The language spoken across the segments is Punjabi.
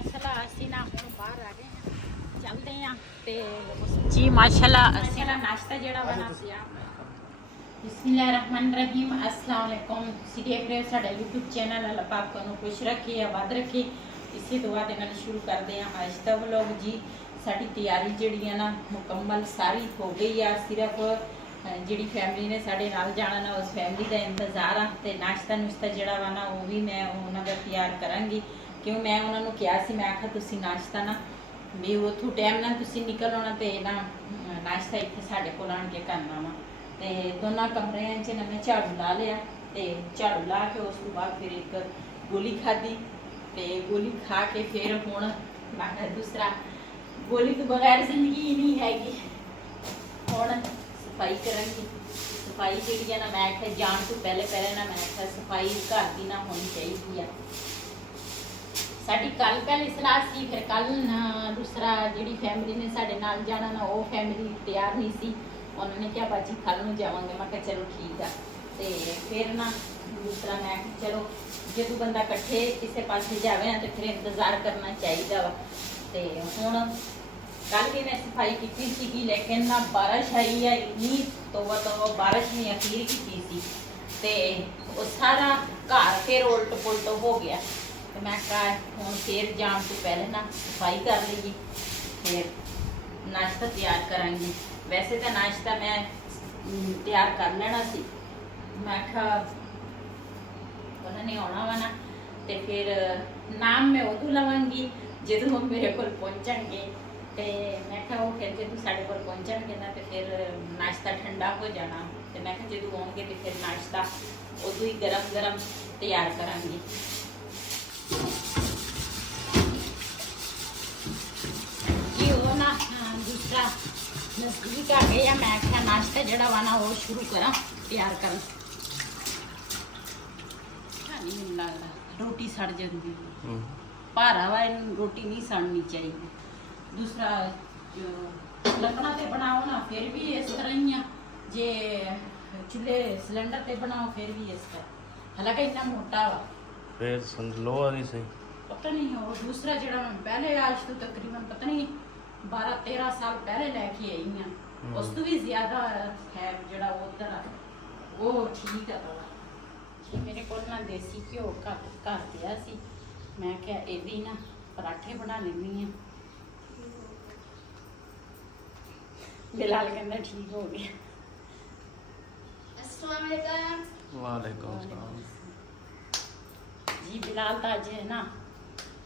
माशाल्लाह ਅਸੀਂ ਨਾ ਹੁਣ ਬਾਹਰ ਆ ਗਏ ਹਾਂ ਚੱਲਦੇ ਆਂ ਤੇ ਜੀ ਮਾਸ਼ਾਅੱਲਾ ਅਸੀਂ ਨਾ ਨਾਸ਼ਤਾ ਜਿਹੜਾ ਬਣਾਇਆ बिस्मिल्लाहिर्रहमानिर्रहीम अस्सलाम वालेकुम ਤੁਸੀਂ ਦੇਖ ਰਹੇ ਹੋ ਸਾਡਾ YouTube ਚੈਨਲ ਅੱਲਾਹ ਪਾਕ ਨੂੰ ਖੁਸ਼ ਰੱਖੇ ਆਬਾਦ ਰੱਖੇ ਇਸੇ ਦੁਆ ਦੇ ਨਾਲ ਸ਼ੁਰੂ ਕਰਦੇ ਹਾਂ ਅੱਜ ਦਾ ਵਲੌਗ ਜੀ ਸਾਡੀ ਤਿਆਰੀ ਜਿਹੜੀ ਹੈ ਨਾ ਮੁਕੰਮਲ ਸਾਰੀ ਹੋ ਗਈ ਆ ਸਿਰਫ ਜਿਹੜੀ ਫੈਮਿਲੀ ਨੇ ਸਾਡੇ ਨਾਲ ਜਾਣਾ ਨਾ ਉਸ ਫੈਮਿਲੀ ਦਾ ਇੰਤਜ਼ਾਰ ਆ ਤੇ ਨਾਸ਼ਤਾ ਨੁਸ਼ਤਾ ਜਿਹੜਾ ਵਾ ਨਾ ਉਹ ਵੀ ਮੈਂ ਉਹਨਾਂ ਦਾ ਤਿਆਰ ਕਰਾਂਗੀ ਕਿਉਂ ਮੈਂ ਉਹਨਾਂ ਨੂੰ ਕਿਹਾ ਸੀ ਮੈਂ ਆਖਿਆ ਤੁਸੀਂ ਨਾਸ਼ਤਾ ਨਾ ਵੀ ਉੱਥੋਂ ਟਾਈਮ ਨਾਲ ਤੁਸੀਂ ਨਿਕਲ ਆਉਣਾ ਤੇ ਨਾ ਨਾਸ਼ਤਾ ਇੱਥੇ ਸਾਡੇ ਕੋਲ ਆਣ ਕੇ ਕਰਨਾ ਵਾ ਤੇ ਦੋਨਾਂ ਕਮਰਿਆਂ 'ਚ ਨਾ ਮੈਂ ਝਾੜੂ ਲਾ ਲਿਆ ਤੇ ਝਾੜੂ ਲਾ ਕੇ ਉਸ ਤੋਂ ਬਾਅਦ ਫਿਰ ਇੱਕ ਗੋਲੀ ਖਾਧੀ ਤੇ ਗੋਲੀ ਖਾ ਕੇ ਫਿਰ ਹੁਣ ਮੈਂ ਦੂਸਰਾ ਗੋਲੀ ਤੋਂ ਬਗੈਰ ਜ਼ਿੰਦਗੀ ਹੀ ਨਹੀਂ ਹੈਗੀ ਹੁਣ ਸਫਾਈ ਕਰਾਂਗੀ ਸਫਾਈ ਜਿਹੜੀ ਹੈ ਨਾ ਮੈਂ ਆਖਿਆ ਜਾਣ ਤੋਂ ਪਹਿਲੇ ਨਾ ਮੈਂ ਆਖਿਆ ਸਫਾਈ ਘਰ ਦੀ ਨਾ ਹੋਣੀ ਚਾਹੀਦੀ ਆ ਸਾਡੀ ਕੱਲ ਪਹਿਲੀ ਸਲਾਹ ਸੀ ਫਿਰ ਕੱਲ ਦੂਸਰਾ ਜਿਹੜੀ ਫੈਮਿਲੀ ਨੇ ਸਾਡੇ ਨਾਲ ਜਾਣਾ ਨਾ ਉਹ ਫੈਮਿਲੀ ਤਿਆਰ ਨਹੀਂ ਸੀ ਉਹਨਾਂ ਨੇ ਕਿਹਾ ਬਾਜੀ ਕੱਲ ਨੂੰ ਜਾਵਾਂਗੇ ਮੈਂ ਕਿਹਾ ਚਲੋ ਠੀਕ ਆ ਤੇ ਫਿਰ ਨਾ ਦੂਸਰਾ ਮੈਂ ਚਲੋ ਜਦੋਂ ਬੰਦਾ ਇਕੱਠੇ ਕਿਸੇ ਪਾਸੇ ਜਾਵੇ ਨਾ ਤੇ ਫਿਰ ਇੰਤਜ਼ਾਰ ਕਰਨਾ ਚਾਹੀਦਾ ਵਾ ਤੇ ਹੁਣ ਕੱਲ ਵੀ ਮੈਂ ਸਫਾਈ ਕੀਤੀ ਸੀਗੀ ਲੇਕਿਨ ਨਾ ਬਾਰਿਸ਼ ਆਈ ਆ ਇੰਨੀ ਤੋਬਾ ਬਾਰਿਸ਼ ਨੇ ਅਖੀਰ ਕੀਤੀ ਸੀ ਤੇ ਉਹ ਸਾਰਾ ਘਰ ਫਿਰ ਉਲਟ ਪੁਲਟ ਹੋ ਗਿਆ ਤੇ ਮੈਂ ਕਿਹਾ ਹੁਣ ਫਿਰ ਜਾਣ ਤੋਂ ਪਹਿਲੇ ਨਾ ਸਫਾਈ ਕਰ ਲਈਏ ਫਿਰ ਨਾਸ਼ਤਾ ਤਿਆਰ ਕਰਾਂਗੀ ਵੈਸੇ ਤਾਂ ਨਾਸ਼ਤਾ ਮੈਂ ਤਿਆਰ ਕਰ ਲੈਣਾ ਸੀ ਮੈਂ ਕਿਹਾ ਉਹਨਾਂ ਨੇ ਆਉਣਾ ਵਾ ਨਾ ਤੇ ਫਿਰ ਨਾਮ ਮੈਂ ਉਦੋਂ ਲਵਾਂਗੀ ਜਦੋਂ ਉਹ ਮੇਰੇ ਕੋਲ ਪਹੁੰਚਣਗੇ ਤੇ ਮੈਂ ਕਿਹਾ ਉਹ ਫਿਰ ਜਦੋਂ ਸਾਡੇ ਕੋਲ ਪਹੁੰਚਣਗੇ ਨਾ ਤੇ ਫਿਰ ਨਾਸ਼ਤਾ ਠੰਡਾ ਹੋ ਜਾਣਾ ਤੇ ਮੈਂ ਕਿਹਾ ਜਦੋਂ ਆਉਣਗੇ ਤੇ ਫਿਰ ਨਾਸ਼ਤਾ ਉਦੋਂ ਹੀ ਗਰਮ ਤਿਆਰ ਕਰਾਂਗੀ ਜੀ ਉਹ ਨਾ ਦੂਸਰਾ ਨਜ਼ਦੀਕ ਆ ਗਏ ਆ ਮੈਂ ਕਿਹਾ ਨਾਸ਼ਤਾ ਜਿਹੜਾ ਵਾ ਨਾ ਉਹ ਸ਼ੁਰੂ ਕਰਾਂ ਤਿਆਰ ਕਰਨ ਨਹੀਂ ਮੈਨੂੰ ਲੱਗਦਾ ਰੋਟੀ ਸੜ ਜਾਂਦੀ ਭਾਰਾ ਵਾ ਰੋਟੀ ਨਹੀਂ ਸੜਨੀ ਚਾਹੀਦੀ ਦੂਸਰਾ ਲੱਕੜਾਂ ਤੇ ਬਣਾਓ ਨਾ ਫਿਰ ਵੀ ਇਸ ਤਰ੍ਹਾਂ ਹੀ ਆ ਜੇ ਚੁੱਲ੍ਹੇ ਸਿਲੰਡਰ ਤੇ ਬਣਾਓ ਫਿਰ ਵੀ ਇਸ ਤਰ੍ਹਾਂ ਹਾਲਾਂਕਿ ਇੰਨਾ ਮੋਟਾ ਵਾ ਫਿਰ ਲੋਹਾ ਨਹੀਂ ਸਹੀ ਪਤਾ ਨਹੀਂ ਉਹ ਦੂਸਰਾ ਜਿਹੜਾ ਮੈਂ ਪਹਿਲੇ ਅੱਜ ਤੋਂ ਤਕਰੀਬਨ ਪਤਾ ਨਹੀਂ 12-13 ਸਾਲ ਪਹਿਲੇ ਲੈ ਕੇ ਆਈ ਹਾਂ ਉਸ ਤੋਂ ਵੀ ਜ਼ਿਆਦਾ ਹੈ ਜਿਹੜਾ ਉਧਰ ਆ ਉਹ ਠੀਕ ਆ ਵਾ ਜੀ ਮੇਰੇ ਕੋਲ ਨਾ ਦੇਸੀ ਘਿਓ ਘਰ ਪਿਆ ਸੀ ਮੈਂ ਕਿਹਾ ਇਹ ਵੀ ਨਾ ਪਰਾਠੇ ਬਣਾ ਲੈਂਦੀ ਆ ਬਿਲਾਲ ਕਹਿੰਦਾ ਠੀਕ ਹੋ ਗਿਆ अस्सलाम वालेकुम वालेकुम सलाम जी बिलाल तो अज है ना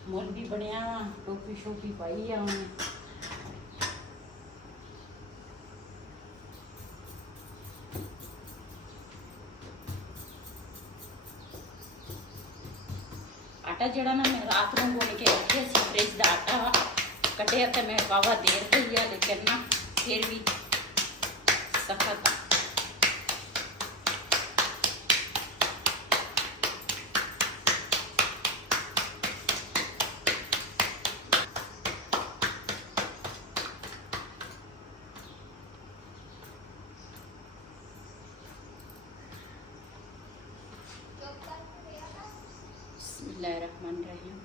मौलवी बनया वा टोपी शोपी पाई आ उन्हें आटा जड़ा ना मैं रात में गुन के रखे फ्रिज का आटा वा कटिया तो मैं वावा देर गई है लेकिन ना फिर भी सख्त बिस्मिल्लाहिर्रहमानिर्रहीम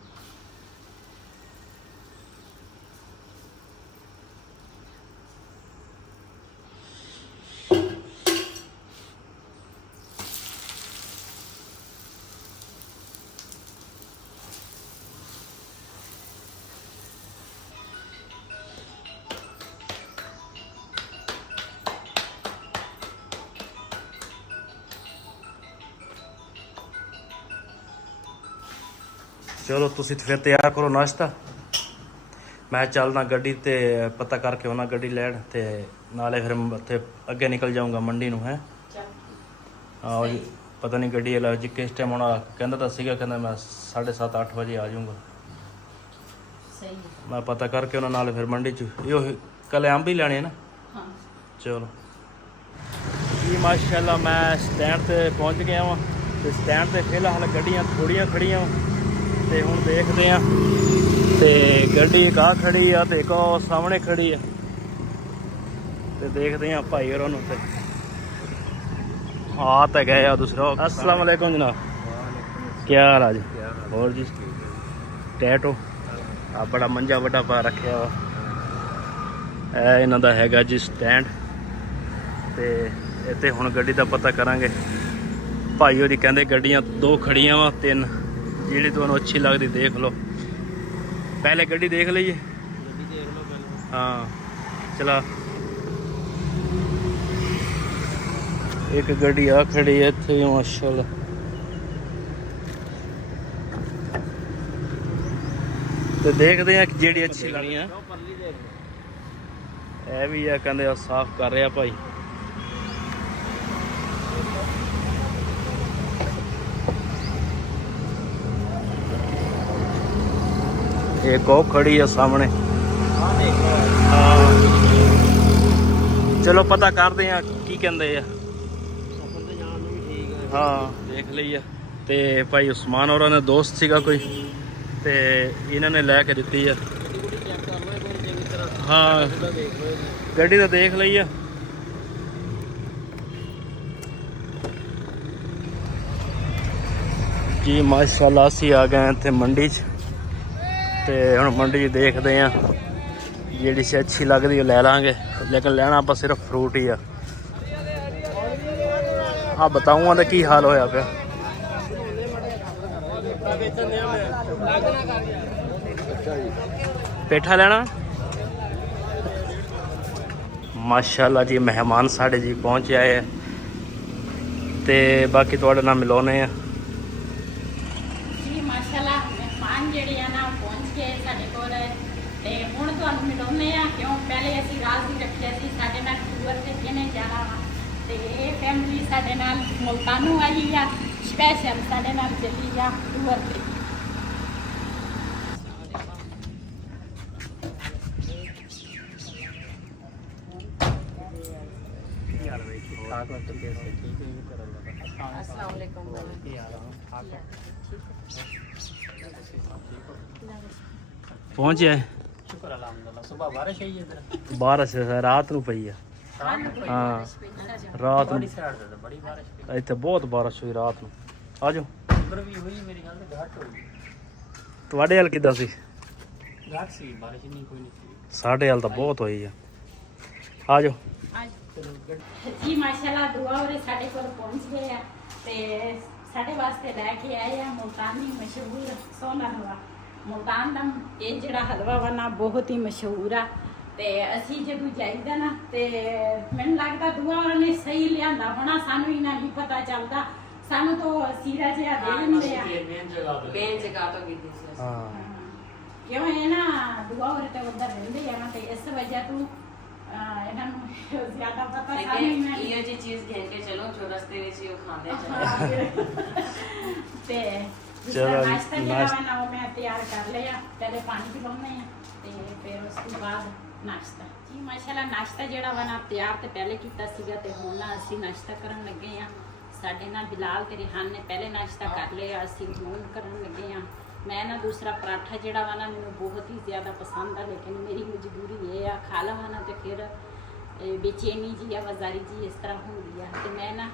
चलो तुसी फिर तैयार करो नाश्ता मैं चलना गड्डी ते पता करके आना गड्डी लैन ते नाले फिर उत्थे अगे निकल जाऊंगा मंडी नूं है हाँ जी पता नहीं गड्डी वाला जी किस टाइम आना कहंदा तां सीगा कहंदा मैं 7:30-8 बजे आ जाऊंगा सही मैं पता करके उन्हां नाल फिर मंडी च यो कल अंब ही लैणे ना हाँ चलो जी माशाल्लाह मैं स्टैंड ते पहुंच गया वां ते स्टैंड ते फिलहाल गड्डियां थोड़ियां खड़ियां ਤੇ ਹੁਣ ਦੇਖਦੇ ਆ ਤੇ ਗੱਡੀ ਇੱਕ ਆ ਖੜੀ ਆ ਤੇ ਇੱਕ ਉਹ ਸਾਹਮਣੇ ਖੜੀ ਆ ਤੇ ਦੇਖਦੇ ਆ ਭਾਈ ਹੋਰਾਂ ਨੂੰ ਤੇ ਆ ਤਾਂ ਗਏ ਆ ਦੂਸਰਾ अस्सलाम वालेकुम जनाब क्या हाल है जी और जी टैटो ਆ ਬੜਾ ਮੰਜਾ ਵੱਡਾ ਪਾ ਰੱਖਿਆ ਵਾ। ਇਹ ਇਹਨਾਂ ਦਾ ਹੈਗਾ ਜੀ ਸਟੈਂਡ, ਤੇ ਇੱਥੇ ਹੁਣ ਗੱਡੀ ਦਾ ਪਤਾ ਕਰਾਂਗੇ। ਭਾਈ ਹੋਰੀ ਕਹਿੰਦੇ ਗੱਡੀਆਂ 2 ਖੜੀਆਂ ਵਾ, 3 ਜਿਹੜੀ ਤੁਹਾਨੂੰ ਅੱਛੀ ਲੱਗਦੀ ਦੇਖ ਲਓ। ਪਹਿਲੇ ਗੱਡੀ ਦੇਖ ਲਈਏ। ਹਾਂ ਚਲਾ, ਇੱਕ ਗੱਡੀ ਆ ਖੜੀ ਹੈ ਇੱਥੇ ਮਾਸ਼ਾਅੱਲਾ। ਤੇ ਦੇਖਦੇ ਆ ਜਿਹੜੀ ਅੱਛੀ ਲੱਗਣੀ ਆ। ਇਹ ਵੀ ਆ ਕਹਿੰਦੇ ਆ ਸਾਫ਼ ਕਰ ਰਿਹਾ ਭਾਈ। एक और खड़ी है सामने। चलो पता करते हैं की कहते हैं। हाँ देख लीए। तो भाई उस्मान और ने दोस्त सीगा कोई, तो इन्होंने लैके दी है। हाँ गड्डी तो देख ली है। जी माशाल्लाह असी आ गए इतने मंडी च, ते हुण मंडी देखते हैं जिहड़ी सी अच्छी लगती है ले लांगे, लेकिन लेना आप सिर्फ फ्रूट ही आ। हाँ बताऊँगा तो की हाल होया पिया। पेठा लेना माशाल्लाह जी। मेहमान साढ़े जी पहुँच आए हैं, ते बाकी तुहाडे नाल मिलाउने आ। फैमिली साडे नाल मुल्तानों आई आ, स्पैशल साडे नाल चली आ टूर ते। अस्सलाम वालेकुम। पहुँच जाए। शुक्र अल्हम्दुलिल्लाह। सुबह बारिश आई है इधर। बारिश रात ਨੂੰ ਪਈ ਆ। हाँ रात ਨੂੰ बड़ी बारिश ਇੱਥੇ ਬਹੁਤ ਬਾਰਿਸ਼ ਹੋਈ ਰਾਤ ਨੂੰ। ਆ ਜਾਓ। उधर भी हुई मेरे ख्याल से घाट होगी। ਤੁਹਾਡੇ ਹਾਲ ਕਿੱਦਾਂ ਸੀ? घाट सी बारिश नहीं कोई नहीं थी। ਸਾਡੇ ਹਾਲ ਤਾਂ ਬਹੁਤ ਹੋਈ ਆ। ਆ ਜਾਓ। जी माशाल्लाह दुआ और साडे कोल पहुंच गए आ, ते साडे वास्ते लेके आए आ मुल्तानी मशहूर सोना हलवा। मुल्तान दा ये जेड़ा हलवा वा ना बहुत ही मशहूर आ। ते असी जदों जाईदा ना ते मैनूं लगदा दुआ ने सही लियांदा होना, सानू इना नहीं पता चलदा। सानू तो सीरा जिहा दे दिंदे आ। मेन जगह तो कीती सी। हाँ क्यों है ना दुआ और ते उधर रहंदे आ ना, ते इस वजह तो ਇਹਨਾਂ ਨੂੰ ਜ਼ਿਆਦਾ ਪਤਾ ਸਾਨੂੰ ਹੀ ਨਹੀਂ। ਇਹ ਜੀ ਚੀਜ਼ ਘੇਰ ਕੇ ਚਲੋ ਜੋ ਰਸਤੇ ਵਿੱਚ ਹੀ ਉਹ ਖਾਂਦੇ ਚਲੇ। ਤੇ ਚਲੋ ਨਾਸ਼ਤਾ ਜਿਹੜਾ ਨਾ ਉਹ ਮੈਂ ਤਿਆਰ ਕਰ ਲਿਆ। ਪਹਿਲੇ ਪਾਣੀ ਪਿਲਾਉਣੇ ਆ ਤੇ ਫਿਰ ਉਸ ਤੋਂ ਬਾਅਦ ਨਾਸ਼ਤਾ। ਜੀ ਮਾਸ਼ਾਅੱਲਾ ਨਾਸ਼ਤਾ ਜਿਹੜਾ ਵਾ ਨਾ ਤਿਆਰ ਤੇ ਪਹਿਲੇ ਕੀਤਾ ਸੀਗਾ, ਤੇ ਹੁਣ ਨਾ ਅਸੀਂ ਨਾਸ਼ਤਾ ਕਰਨ ਲੱਗੇ ਆ। ਸਾਡੇ ਨਾਲ ਬਿਲਾਲ ਤੇ ਰਿਹਾਨ ਨੇ ਪਹਿਲੇ ਨਾਸ਼ਤਾ ਕਰ ਲਿਆ, ਅਸੀਂ ਹੁਣ ਕਰਨ ਲੱਗੇ ਆ। मैं ना दूसरा पराठा जोड़ा वा ना मैंने बहुत ही ज़्यादा पसंद है, लेकिन मेरी मजबूरी ये आ खा लवा ना तो फिर बेचैनी जी या वजारी जी इस तरह होंगी है। तो मैं ना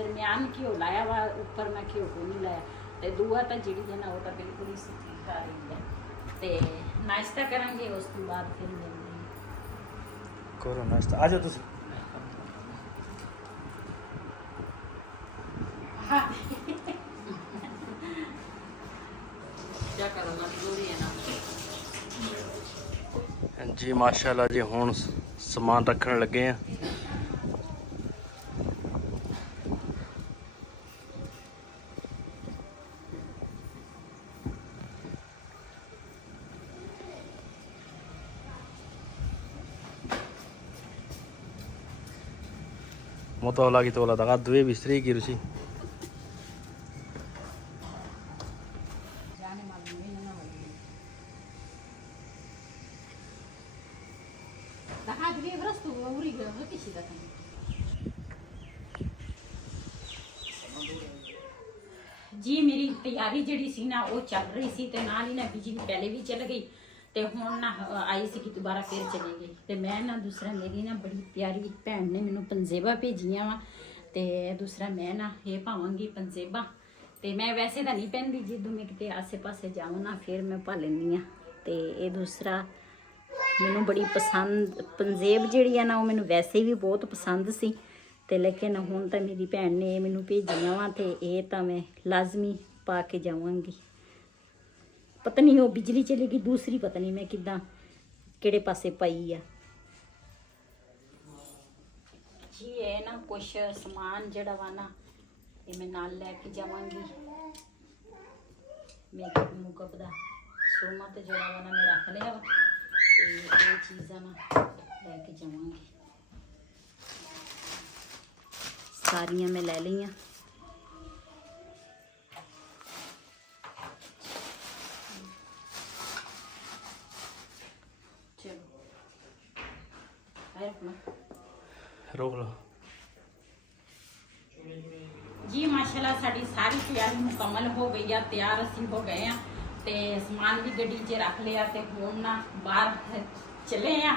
दरम्यान घ्यो लाया वा, ऊपर मैं घ्यो को नहीं लाया। तो दूआ तो जी है ना वो तो बिल्कुल ही सुखी खा रही है। तो नाश्ता करेंगे उस तो बाद फिर मिलते हैं। करो नाश्ता। आ जाओ तुसी। हाँ क्या करो मजबूरी है ना। जी माशाल्लाह जी हुण समान रखने लगे हैं। मोतोला की तोला दगा दुए बिस्तरी की रुचि जी मेरी तैयारी जड़ी सी ना वो चल रही सी, ते नाल ही ना बिजली पहले भी चल गई, ते हुण ना आई सी कि दोबारा फिर चली गई। ते मैं ना दूसरा मेरी ना बड़ी प्यारी भैन ने मैनू पंजेबा भेजियां वा, ते दूसरा मैं ना ये पावांगी पंजेबा। ਤੇ ਮੈਂ ਵੈਸੇ ਤਾਂ ਨਹੀਂ ਪਹਿਨਦੀ, ਜਦੋਂ ਮੈਂ ਕਿਤੇ ਆਸੇ-ਪਾਸੇ ਜਾਵਾਂ ਨਾ ਫਿਰ ਮੈਂ ਪਾ ਲੈਂਦੀ ਆ। ਤੇ ਇਹ ਦੂਸਰਾ ਮੈਨੂੰ ਬੜੀ ਪਸੰਦ ਪੰਜੇਬ ਜਿਹੜੀ ਆ ਨਾ, ਉਹ ਮੈਨੂੰ ਵੈਸੇ ਵੀ ਬਹੁਤ ਪਸੰਦ ਸੀ ਤੇ ਲੇਕਿਨ ਹੁਣ ਤਾਂ ਮੇਰੀ ਭੈਣ ਨੇ ਮੈਨੂੰ ਭੇਜੀਆਂ ਵਾ ਤੇ ਇਹ ਤਾਂ ਮੈਂ ਲਾਜ਼ਮੀ ਪਾ ਕੇ ਜਾਵਾਂਗੀ। ਪਤਾ ਨਹੀਂ ਉਹ ਬਿਜਲੀ ਚਲੀ ਗਈ, ਦੂਸਰੀ ਪਤਾ ਨਹੀਂ ਮੈਂ ਕਿੱਦਾਂ ਕਿਹੜੇ ਪਾਸੇ ਪਾਈ ਆ ਜੀ। ਇਹ ਨਾ ਕੁਛ ਸਮਾਨ ਜਿਹੜਾ ਵਾ ਨਾ ਇਹ ਮੈਂ ਨਾਲ ਲੈ ਕੇ ਜਾਵਾਂਗੀ। ਮੇਕਅਪ ਮੁਕਅਪ ਦਾ ਸੋਮਾ ਤੇ ਜਿਹੜਾ ਵਾ ਨਾ ਮੈਂ ਰੱਖ ਲਿਆ ਵਾ ਤੇ ਇਹ ਚੀਜ਼ਾਂ ਨਾ ਲੈ ਕੇ ਜਾਵਾਂਗੀ। ਸਾਰੀਆਂ ਮੈਂ ਲੈ ਲਈਆਂ। ਰੋਕ ਲਾ ਜੀ। ਮਾਸ਼ਾਅੱਲਾ ਸਾਡੀ ਸਾਰੀ ਤਿਆਰੀ ਮੁਕੰਮਲ ਹੋ ਗਈ ਆ, ਤਿਆਰ ਅਸੀਂ ਹੋ ਗਏ ਆ ਤੇ ਸਮਾਨ ਵੀ ਗੱਡੀ 'ਚ ਰੱਖ ਲਿਆ ਤੇ ਹੁਣ ਨਾ ਬਾਹਰ ਚਲੇ ਆ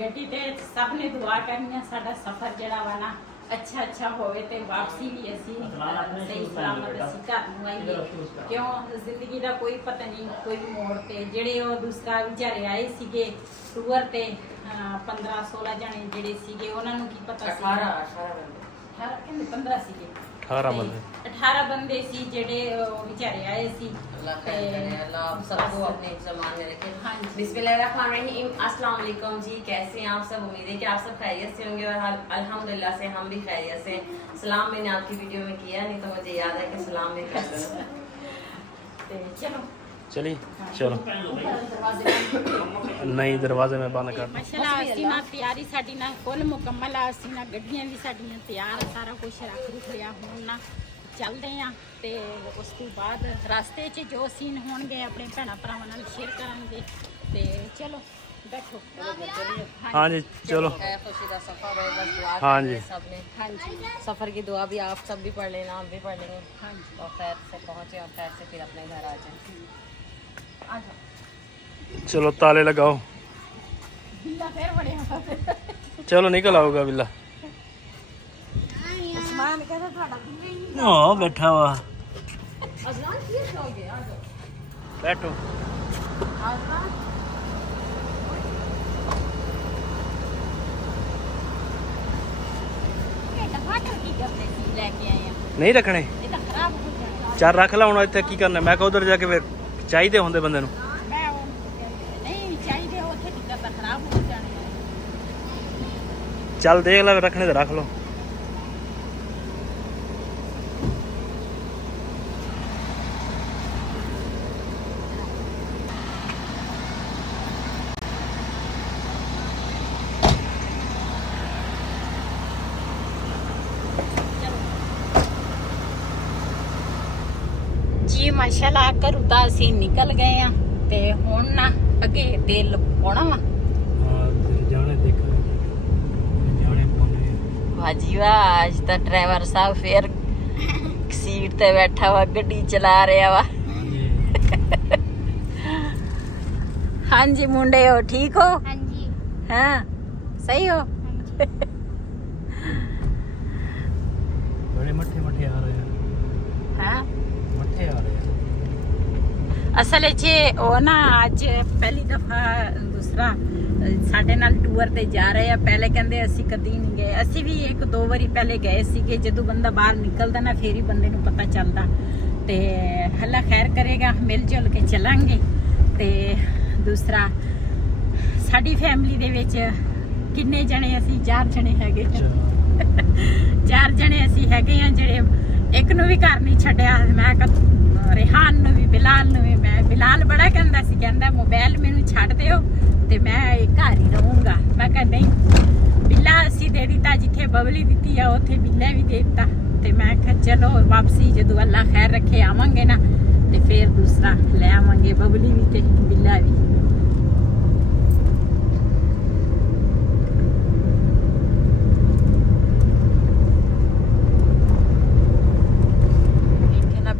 ਗੱਡੀ ਤੇ। ਸਭ ਨੇ ਦੁਆ ਕਰਨੀ ਆ ਸਾਡਾ ਸਫ਼ਰ ਜਿਹੜਾ ਵਾ ਨਾ ਅੱਛਾ ਹੋਵੇ ਤੇ ਵਾਪਸੀ ਵੀ ਅਸੀਂ ਸਹੀ ਸਲਾਮਤ ਅਸੀਂ ਘਰ ਨੂੰ ਆਈਏ। ਕਿਉਂ ਜ਼ਿੰਦਗੀ ਦਾ ਕੋਈ ਪਤਾ ਨਹੀਂ, ਕੋਈ ਮੋੜ ਤੇ ਜਿਹੜੇ ਉਹ ਦੂਸਰਾ ਵਿਚਾਰੇ ਆਏ ਸੀਗੇ ਟੂਰ ਤੇ 15-16 ਜਣੇ ਜਿਹੜੇ ਸੀਗੇ ਉਹਨਾਂ ਨੂੰ ਕੀ ਪਤਾ ਸੀ 18 ਕਹਿੰਦੇ 15 ਸੀਗੇ 18 ਬੰਦੇ 18 ਬੰਦੇ ਸੀ ਜਿਹੜੇ ਉਹ ਵਿਚਾਰੇ ਆਏ ਸੀ। अल्लाह सबको अपने ज़मान में रखे। हाँ जी। बिस्मिल्लाहिर्रहमानिर्रहीम। अस्सलाम वालेकुम जी, कैसे हैं आप सब? उम्मीद है कि आप सब खैरियत से होंगे और अल्हम्दुलिल्लाह से हम भी खैरियत से। सलाम मैंने आपकी वीडियो में किया नहीं तो मुझे याद है कि सलाम भी कर दो। ਤੇ ਚਲੋ चली चलो नहीं दरवाजे में बंद कर। ਮਾਸ਼ਾਅੱਲਾ ਅਸੀਂ ਨਾ ਤਿਆਰੀ ਸਾਡੀ ਨਾ ਕੁੱਲ ਮੁਕੰਮਲ ਆ। ਅਸੀਂ ਨਾ ਗੱਡੀਆਂ ਵੀ ਸਾਡੀਆਂ ਤਿਆਰ, ਸਾਰਾ ਕੁਝ ਰੱਖ ਲਿਆ। ਹੁਣ ਨਾ ਚੱਲਦੇ ਆ ਤੇ ਉਸ ਤੋਂ ਬਾਅਦ ਰਸਤੇ 'ਚ ਜੋ ਸੀਨ ਹੋਣਗੇ ਆਪਣੇ ਭੈਣਾਂ ਭਰਾਵਾਂ ਨਾਲ ਸ਼ੇਅਰ ਕਰਾਂਗੇ। ਤੇ ਚਲੋ बैठो। हाँ जी चलो। खुशी का सफर है, बस दुआ हाँ करें जी। सब ने। हाँ जी सफर की दुआ भी आप सब भी पढ़ लेना, हम भी पढ़ लेंगे हाँ जी और खैर से पहुँचे और खैर से फिर अपने घर आ जाए। आ जाओ। चलो ताले लगाओ। बिल्ला फिर बड़े चलो निकल आओगा बिल्ला। आसमान कहता थोड़ा बिल्ला ही हाँ बैठा हुआ। अजलान किए जाओगे? आ जाओ बैठो। आसमान टमाटर की करते सी लेके आए हैं, नहीं रखने ये तो खराब हो जाए। चार रख ला ਹੁਣ ਇੱਥੇ ਕੀ ਕਰਨਾ। ਮੈਂ ਕਿਹਾ ਉਧਰ ਜਾ ਕੇ ਫਿਰ ਚਾਹੀਦੇ ਹੁੰਦੇ ਬੰਦੇ ਨੂੰ। मैं वो नहीं चाहिए उथे टिकट तो खराब हो जाने हैं। ਚੱਲ ਦੇਖ ਲੈ ਫਿਰ ਰੱਖਣੇ ਤੇ ਰੱਖ ਲਓ। जी माशाल्लाह घरों तो असी निकल गए हैं ते हुण ना अगे तेल पाउणा वा। जाने देखो जाने पाने। भाजी वाह, आज तो ड्राइवर साहब फिर सीट ते बैठा हुआ गड्डी चला रहा वा। हाँ जी मुंडे हो ठीक हो? हाँ जी। हाँ सही हो? बड़े मट्ठे मट्ठे आ रहे हैं। हाँ मट्ठे आ रहे हैं। ਅਸਲ 'ਚ ਉਹ ਨਾ ਅੱਜ ਪਹਿਲੀ ਦਫਾ ਦੂਸਰਾ ਸਾਡੇ ਨਾਲ ਟੂਰ ਤੇ ਜਾ ਰਹੇ ਆ। ਪਹਿਲੇ ਕਹਿੰਦੇ ਅਸੀਂ ਕਦੀ ਨਹੀਂ ਗਏ। ਅਸੀਂ ਵੀ 1-2 ਵਾਰੀ ਪਹਿਲੇ ਗਏ ਸੀਗੇ। ਜਦੋਂ ਬੰਦਾ ਬਾਹਰ ਨਿਕਲਦਾ ਨਾ ਫੇਰ ਹੀ ਬੰਦੇ ਨੂੰ ਪਤਾ ਚੱਲਦਾ। ਤੇ ਅੱਲਾ ਖੈਰ ਕਰੇਗਾ, ਮਿਲ ਜੁਲ ਕੇ ਚੱਲਾਂਗੇ। ਤੇ ਦੂਸਰਾ ਸਾਡੀ ਫੈਮਿਲੀ ਦੇ ਵਿੱਚ ਕਿੰਨੇ ਜਣੇ? ਅਸੀਂ 4 ਜਣੇ ਹੈਗੇ। 4 ਜਣੇ ਅਸੀਂ ਹੈਗੇ ਆ ਜਿਹੜੇ ਇੱਕ ਨੂੰ ਵੀ ਘਰ ਨਹੀਂ ਛੱਡਿਆ। ਮੈਂ रेहान ਨੂੰ ਵੀ ਬਿਲਾਲ ਨੂੰ ਵੀ। ਮੈਂ ਬਿਲਾਲ ਬੜਾ ਕਹਿੰਦਾ ਸੀ, ਕਹਿੰਦਾ ਮੋਬਾਈਲ ਮੈਨੂੰ ਛੱਡ ਦਿਓ ਤੇ ਮੈਂ ਘਰ ਹੀ ਰਹੂੰਗਾ। ਮੈਂ ਕਿਹਾ ਨਹੀਂ, ਬਿੱਲਾ ਅਸੀਂ ਦੇ ਦਿੱਤਾ ਜਿੱਥੇ ਬਬਲੀ ਦਿੱਤੀ ਆ ਉੱਥੇ ਬਿੱਲਾ ਵੀ ਦੇ ਦਿੱਤਾ। ਤੇ ਮੈਂ ਕਿਹਾ ਚਲੋ ਵਾਪਸੀ ਜਦੋਂ ਅੱਲਾ ਖੈਰ ਰੱਖੇ ਆਵਾਂਗੇ ਨਾ ਤੇ ਫਿਰ ਦੂਸਰਾ ਲੈ ਆਵਾਂਗੇ, ਬਬਲੀ ਵੀ ਤੇ ਬਿੱਲਾ ਵੀ।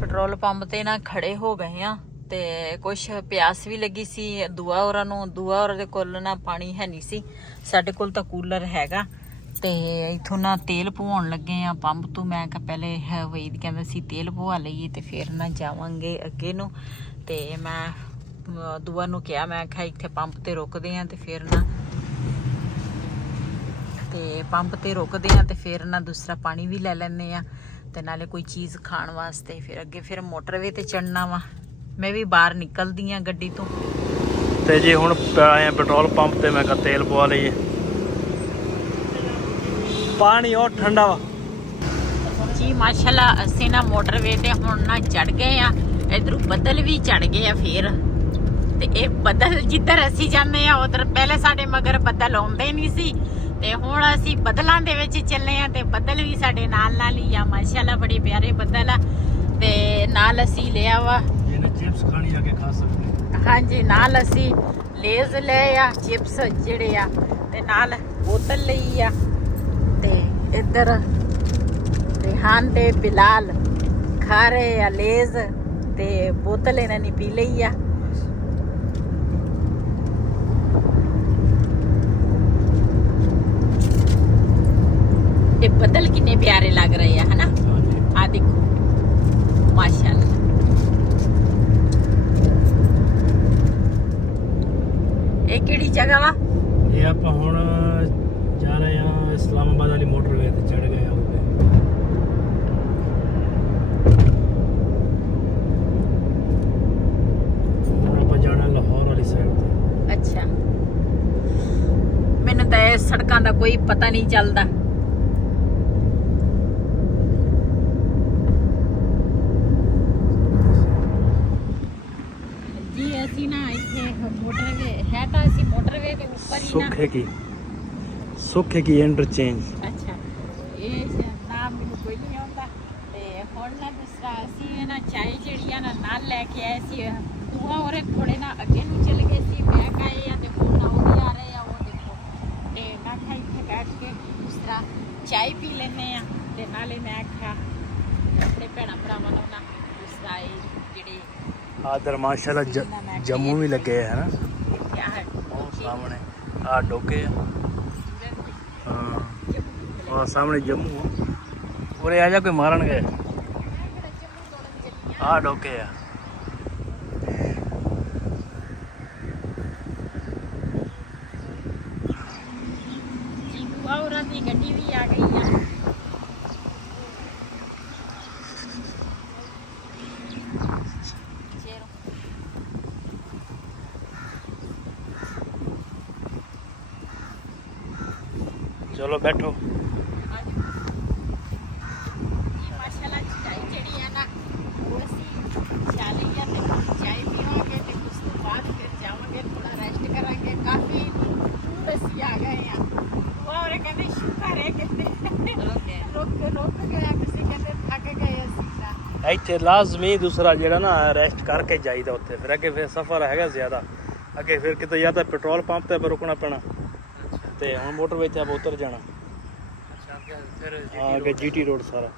ਪੈਟਰੋਲ ਪੰਪ ਤੇ ਨਾ ਖੜੇ ਹੋ ਗਏ ਆ ਤੇ ਕੁਛ ਪਿਆਸ ਵੀ ਲੱਗੀ ਸੀ ਦੁਆ ਹੋਰਾਂ ਨੂੰ। ਦੁਆ ਹੋਰਾਂ ਦੇ ਕੋਲ ਨਾ ਪਾਣੀ ਹੈ ਨਹੀਂ ਸੀ, ਸਾਡੇ ਕੋਲ ਤਾਂ ਕੂਲਰ ਹੈਗਾ ਤੇ ਇਥੋਂ ਨਾ ਤੇਲ ਪਵਾਉਣ ਲੱਗੇ ਆ ਪੰਪ ਤੋਂ। ਮੈਂ ਕਿਹਾ ਪਹਿਲੇ ਵਈਦ ਕਹਿੰਦਾ ਸੀ ਤੇਲ ਪਵਾ ਲਈਏ ਤੇ ਫਿਰ ਨਾ ਜਾਵਾਂਗੇ ਅੱਗੇ ਨੂੰ। ਤੇ ਮੈਂ ਦੁਆ ਨੂੰ ਕਿਹਾ, ਮੈਂ ਕਿਹਾ ਇੱਥੇ ਪੰਪ ਤੇ ਰੁਕਦੇ ਆ ਤੇ ਫਿਰ ਨਾ ਦੂਸਰਾ ਪਾਣੀ ਵੀ ਲੈ ਲੈਣੇ ਆ ਤੇ ਨਾਲੇ ਕੋਈ ਚੀਜ਼ ਖਾਣ ਵਾਸਤੇ। ਫਿਰ ਅੱਗੇ ਫਿਰ ਮੋਟਰਵੇ ਤੇ ਚੜਨਾ ਵਾ। ਮੈਂ ਵੀ ਬਾਹਰ ਨਿਕਲਦੀ ਆ ਗੱਡੀ ਤੋਂ। ਤੇ ਜੀ ਹੁਣ ਆਏ ਆ ਪੈਟਰੋਲ ਪੰਪ ਤੇ। ਮੈਂ ਕਿਹਾ ਤੇਲ ਪਵਾ ਲਈਏ। ਪਾਣੀ ਉਹ ਠੰਡਾ ਵਾ ਜੀ ਮਾਸ਼ਾਅੱਲਾ। ਅਸੀਂ ਨਾ ਮੋਟਰਵੇ ਤੇ ਹੁਣ ਨਾ ਚੜ ਗਏ ਆ। ਇਧਰੋਂ ਬੱਦਲ ਵੀ ਚੜ ਗਏ ਆ ਫਿਰ। ਤੇ ਇਹ ਬੱਦਲ ਜਿੱਧਰ ਅਸੀਂ ਜਾਂਦੇ ਆ ਉਧਰ ਪਹਿਲੇ ਸਾਡੇ ਮਗਰ ਬੱਦਲ ਆਉਂਦੇ ਨਹੀਂ ਸੀ ਤੇ ਹੁਣ ਅਸੀਂ ਬੱਦਲਾਂ ਦੇ ਵਿੱਚ ਚੱਲੇ ਆ ਤੇ ਬੱਦਲ ਵੀ ਸਾਡੇ ਨਾਲ ਨਾਲ ਹੀ ਆ ਮਾਸ਼ਾਅੱਲਾ। ਬੜੇ ਪਿਆਰੇ ਬੱਦਲ ਆ। ਤੇ ਨਾਲ ਅਸੀਂ ਲਿਆ ਵਾ ਜਿਹਨੇ ਚਿਪਸ ਖਾਣੀ ਆ ਕੇ ਖਾ ਸਕਦੇ। ਹਾਂਜੀ, ਨਾਲ ਅਸੀਂ ਲੇਜ਼ ਲਏ ਆ ਚਿਪਸ ਜਿਹੜੇ ਆ ਤੇ ਨਾਲ ਬੋਤਲ ਲਈ ਆ। ਤੇ ਇੱਧਰ ਰਿਹਾਨ ਤੇ ਬਿਲਾਲ ਖਾ ਰਹੇ ਆ ਲੇਜ਼ ਤੇ ਬੋਤਲ ਇਹਨਾਂ ਨੇ ਪੀ ਲਈ ਆ। ਇਹ ਬੱਦਲ ਕਿੰਨੇ ਪਿਆਰੇ ਲੱਗ ਰਹੇ ਆ ਹਨਾ। ਆ ਦੇਖੋ ਮਾਸ਼ਾਅੱਲਾ। ਇਹ ਕਿਹੜੀ ਜਗ੍ਹਾ ਵਾ? ਇਹ ਆਪਾਂ ਹੁਣ ਜਾ ਰਹੇ ਆ ਇਸਲਾਮਾਬਾਦ ਵਾਲੀ ਮੋਟਰਵੇ ਤੇ ਚੜ ਗਏ ਆ। ਹੁਣ ਆਪਾਂ ਜਾਣਾ ਲਾਹੌਰ ਵਾਲੀ ਸਾਈਡ ਤੇ। ਅੱਛਾ, ਮੈਨੂੰ ਤਾਂ ਇਹ ਸੜਕਾਂ ਦਾ ਕੋਈ ਪਤਾ ਨਹੀਂ ਚੱਲਦਾ। ਜੀ ਅਸੀਂ ਨਾ ਇੱਥੇ ਮੋਟਰਵੇ ਹੈ ਤਾਂ ਅਸੀਂ ਮੋਟਰਵੇ ਦੇ ਉੱਪਰ ਹੀ ਨਾ ਸੁੱਖੇ ਕੀ ਇੰਟਰਚੇਂਜ। ਅੱਛਾ, ਇਹ ਨਾਮ ਮੈਨੂੰ ਕੋਈ ਨਹੀਂ ਆਉਂਦਾ। ਤੇ ਹੁਣ ਨਾ ਦੂਸਰਾ ਅਸੀਂ ਨਾ ਚਾय ਜਿਹੜੀ ਆ ਨਾ ਨਾਲ ਲੈ ਕੇ ਆਏ ਸੀ। ਦੂਆ ਔਰ ਥੋੜੇ ਨਾ ਅੱਗੇ ਨੂੰ ਚਲੇ ਗਏ ਸੀ। ਬੈਕ ਆਏ ਆ ਤੇ ਹੁਣ ਨਾ ਉਹ ਵੀ ਆ ਰਹੇ ਆ। ਉਹ ਦੇਖੋ। ਤੇ ਮੈਂ ਕਿਹਾ ਇੱਥੇ ਬੈਠ ਕੇ ਦੂਸਰਾ ਚਾय ਪੀ ਲੈਂਦੇ ਆ ਤੇ ਨਾਲੇ ਮੈਂ ਕਿਹਾ ਆਪਣੇ ਭੈਣਾਂ ਭਰਾਵਾਂ ਨੂੰ ਨਾ ਦੂਸਰਾ ਇਹ ਜਿਹੜੇ ਆਦਰ ਮਾਸ਼ਾਅੱਲਾ ਜੰਮੂ ਵੀ ਲੱਗੇ ਹੈ ਨਾ। ਕਿਆ ਹੈ ਉਹ ਸਾਹਮਣੇ ਆ ਡੋਕੇ ਆ। ਹਾਂ, ਉਹ ਸਾਹਮਣੇ ਜੰਮੂ ਆ। ਉਰੇ ਆ ਜਾ ਕੋਈ ਮਾਰਨ ਗਏ। ਆ ਡੋਕੇ ਆ। ਔਰਾਂ ਦੀ ਗੱਡੀ ਵੀ ਆ ਗਈ ਆ। ਚਲੋ ਬੈਠੋ। ਮਾਸ਼ਾਅੱਲਾ ਚਾय ਜਿਹੜੀ ਆ ਨਾ ਉਹ ਅਸੀਂ ਚਾਲੀ ਜਾਂ ਤੇ ਚਾय ਪੀਵਾਂਗੇ ਤੇ ਉਸ ਤੋਂ ਬਾਅਦ ਫਿਰ ਜਾਵਾਂਗੇ ਥੋੜਾ ਰੈਸਟ ਕਰਾਂਗੇ। ਕਾਫੀ ਦੂਰ ਅਸੀਂ ਆ ਗਏ ਆ। ਉਹ ਕਹਿੰਦੇ ਸ਼ੁਕਰ ਹੈ ਕਿਤੇ ਰੁਕ ਗਏ। ਕਿਸੇ ਕਹਿੰਦੇ ਥੱਕ ਗਏ ਅਸੀਂ ਤਾਂ। ਇੱਥੇ ਲਾਜ਼ਮੀ ਦੂਸਰਾ ਜਿਹੜਾ ਨਾ ਰੈਸਟ ਕਰਕੇ ਜਾਈਦਾ ਉੱਥੇ। ਫਿਰ ਅੱਗੇ ਫਿਰ ਸਫ਼ਰ ਹੈਗਾ ਜ਼ਿਆਦਾ। ਅੱਗੇ ਫਿਰ ਕਿਤੇ ਜਾਂ ਤਾਂ ਪੈਟਰੋਲ ਪੰਪ ਤੇ ਰੁਕਣਾ ਪੈਣਾ ਤੇ ਹੁਣ ਮੋਟਰਵੇ ਤੇ ਆਪਾਂ ਉਤਰ ਜਾਣਾ। अच्छा फिर ਹਾਂ, ਅੱਗੇ ਜੀਟੀ ਰੋਡ ਸਾਰਾ।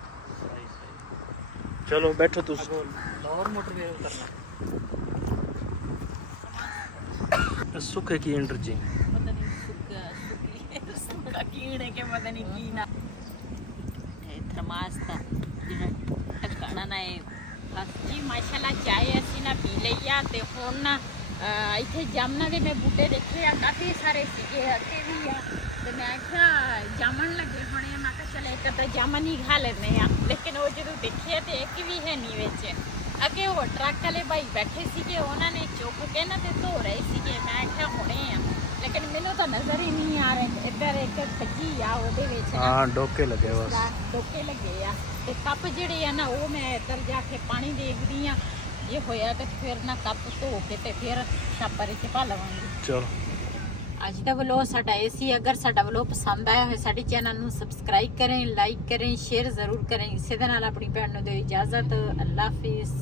ਚਲੋ ਬੈਠੋ ਤੁਸੀਂ। लाहौर मोटरवे उतरना। ਸੁੱਖੇ ਕੀ ਇੰਟਰਚੇਂਜ। ਪਤਾ ਨਹੀਂ ਸੁੱਕਾ ਕੀੜੇ ਕੇ ਪਤਾ ਨਹੀਂ ਕੀ ਨਾ। ਇਹ ਥਰਮਾਸ ਦਾ ਜਿਹੜਾ ਟਕਾਣਾ ਨਾ ਇਹ ਜੀ ਮਾਸ਼ਾਅੱਲਾ ਚਾय ਅਸੀਂ ਨਾ ਪੀ ਲਈ ਆ। ਤੇ ਹੁਣ ਨਾ ਇੱਥੇ ਜਾਮਨਾਂ ਦੇ ਮੈਂ ਬੂਟੇ ਦੇਖੇ ਆ ਕਾਫੀ ਸਾਰੇ ਸੀਗੇ ਅੱਗੇ ਵੀ ਆ। ਤੇ ਮੈਂ ਕਿਹਾ ਜਾਮਣ ਲੱਗੇ ਹੋਣੇ ਆ। ਮੈਂ ਕਿਹਾ ਚਲ ਇੱਕ ਅੱਧਾ ਜਾਮਨ ਹੀ ਖਾ ਲੈਂਦੇ ਆ। ਲੇਕਿਨ ਉਹ ਜਦੋਂ ਦੇਖਿਆ ਤੇ ਇੱਕ ਵੀ ਹੈ ਨਹੀਂ ਵਿੱਚ। ਅੱਗੇ ਉਹ ਟਰੱਕ ਵਾਲੇ ਭਾਈ ਬੈਠੇ ਸੀਗੇ, ਉਹਨਾਂ ਨੇ ਚੁੱਕ ਕੇ ਨਾ ਤੇ ਧੋ ਰਹੇ ਸੀਗੇ। ਮੈਂ ਕਿਹਾ ਹੁਣੇ ਆ, ਲੇਕਿਨ ਮੈਨੂੰ ਤਾਂ ਨਜ਼ਰ ਹੀ ਨਹੀਂ ਆ ਰਹੇ। ਇੱਧਰ ਇੱਕ ਖੱਜੀ ਆ ਉਹਦੇ ਵਿੱਚ ਨਾ ਹਾਂ, ਡੋਕੇ ਲੱਗੇ ਬਸ। ਡੋਕੇ ਲੱਗੇ ਆ। ਤੇ ਕੱਪ ਜਿਹੜੇ ਆ ਨਾ ਉਹ ਮੈਂ ਇੱਧਰ ਜਾ ਕੇ ਪਾਣੀ ਦੇਖਦੀ ਆ। ਜੇ ਹੋਇਆ ਤੇ ਫਿਰ ਨਾ ਕੱਪ ਧੋ ਕੇ ਤੇ ਫਿਰ ਛਾਪਰ 'ਚ ਪਾ ਲਵਾਂਗੀ। ਚਲੋ ਅੱਜ ਦਾ ਵਲੋਗ ਸਾਡਾ ਇਹ ਸੀ। ਅਗਰ ਸਾਡਾ ਵਲੋਗ ਪਸੰਦ ਆਇਆ ਹੋਵੇ ਸਾਡੇ ਚੈਨਲ ਨੂੰ ਸਬਸਕ੍ਰਾਈਬ ਕरें, ਲਾਈਕ करें, शेयर ਜ਼ਰੂਰ करें। ਇਸੇ ਦੇ ਨਾਲ ਆਪਣੀ ਭੈਣ ਨੂੰ ਦਿਓ ਇਜਾਜ਼ਤ। ਅੱਲਾ ਹਾਫਿਜ਼।